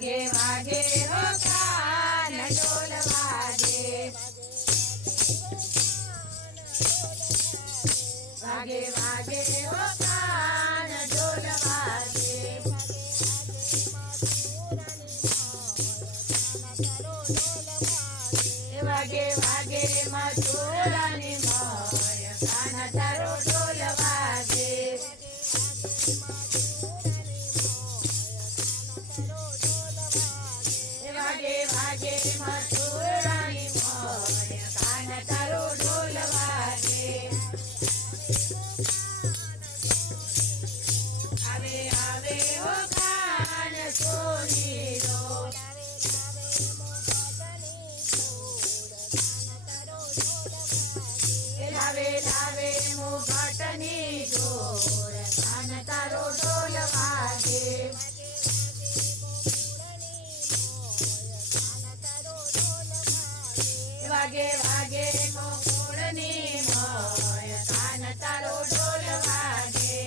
વાગે વાગે હો કાન ઢોલ વાગે વાગે વાગે હો કાન ઢોલ વાગે વાગે વાગે મથુરાની મોય કાન તારો ઢોલ વાગે વાગે વાગે મથુરાની મોય કાન તારો ઢોલ વાગે આવે આવે હો કાન સોનીરો લાવે લાવે મુગટની જોર કાન તારો ઢોલ વાગે વાગે વાગે મુકુળની મોય કાન તારો ઢોલ વાગે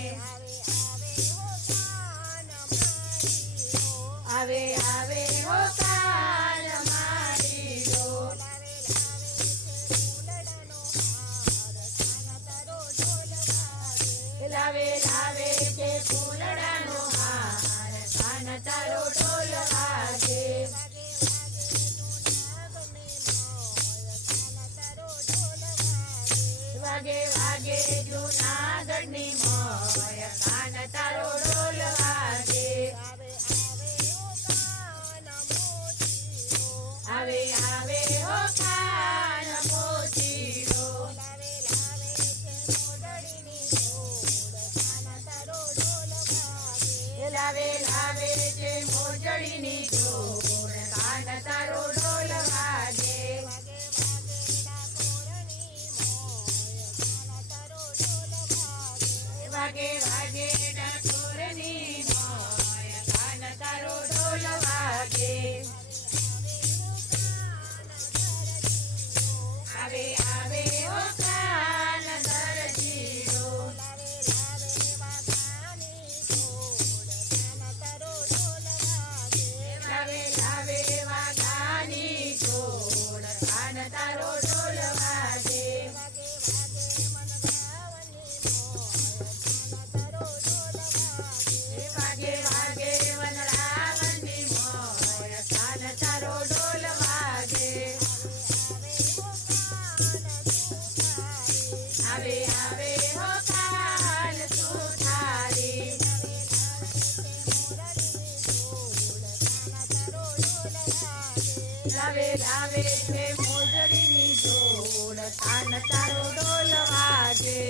આવે આવે હો કાન મારી ડોલ લાવે લાવે છે ફૂલડાનો હાર કાન તારો ઢોલ વાગે વાગે વાગે જૂનાગઢની મોય કાન તારો ઢોલ વાગે આવે આવે હો કાન મોતીડો લાવે લાવે છે મોજડીની જોડ કાન તારો ઢોલ વાગે વાગે વાગે ડાકોરની મોય કાન તારો ઢોલ વાગે આવે આવે હો કાન દરજીડો લાવે લાવે વાઘાની જોડ કાન તારો ઢોલ વાગે વાગે વાગે વનરાવની મોય કાન તારો ઢોલ વાગે આવે આવે હો કાન સુથારી લાવે લાવે છે મોજડીની જોડ કાન તારો ઢોલ વાગે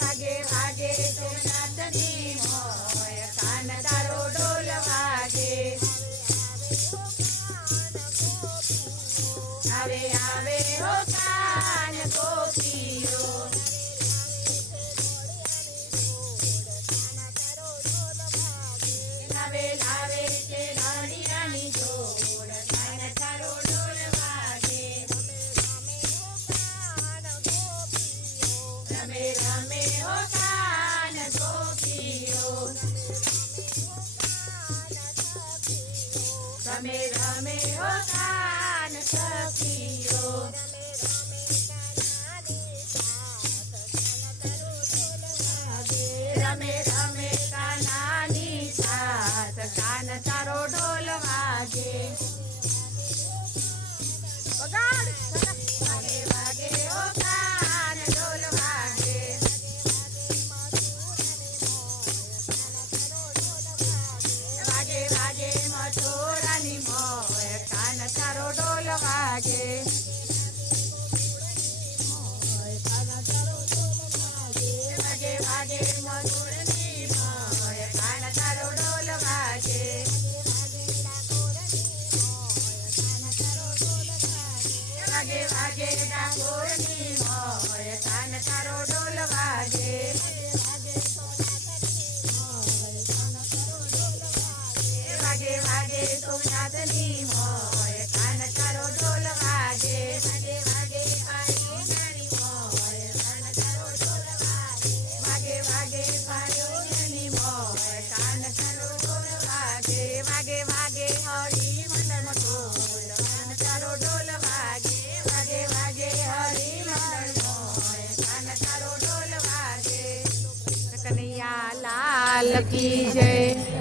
વાગે વાગે સોમનાથની મોય કાન તારો ઢોલ વાગે આવે આવે હો કાન ગોપીઓ લાવે લાવે છે દાડિયાની જોડ કાન તારો ઢોલ વાગે રમે રમે હો કાન ગોપીઓ રમે રમે હો કાન સખીઓ રમે રમે કાનાની સાથ કાન તારો ઢોલ વાગે વાગે વાગે હો કાન ઢોલ વાગે વાગે વાગે મથુરાની મોય કાન તારો ઢોલ વાગે વાગે વાગે મથુરાની લાલ કી જય।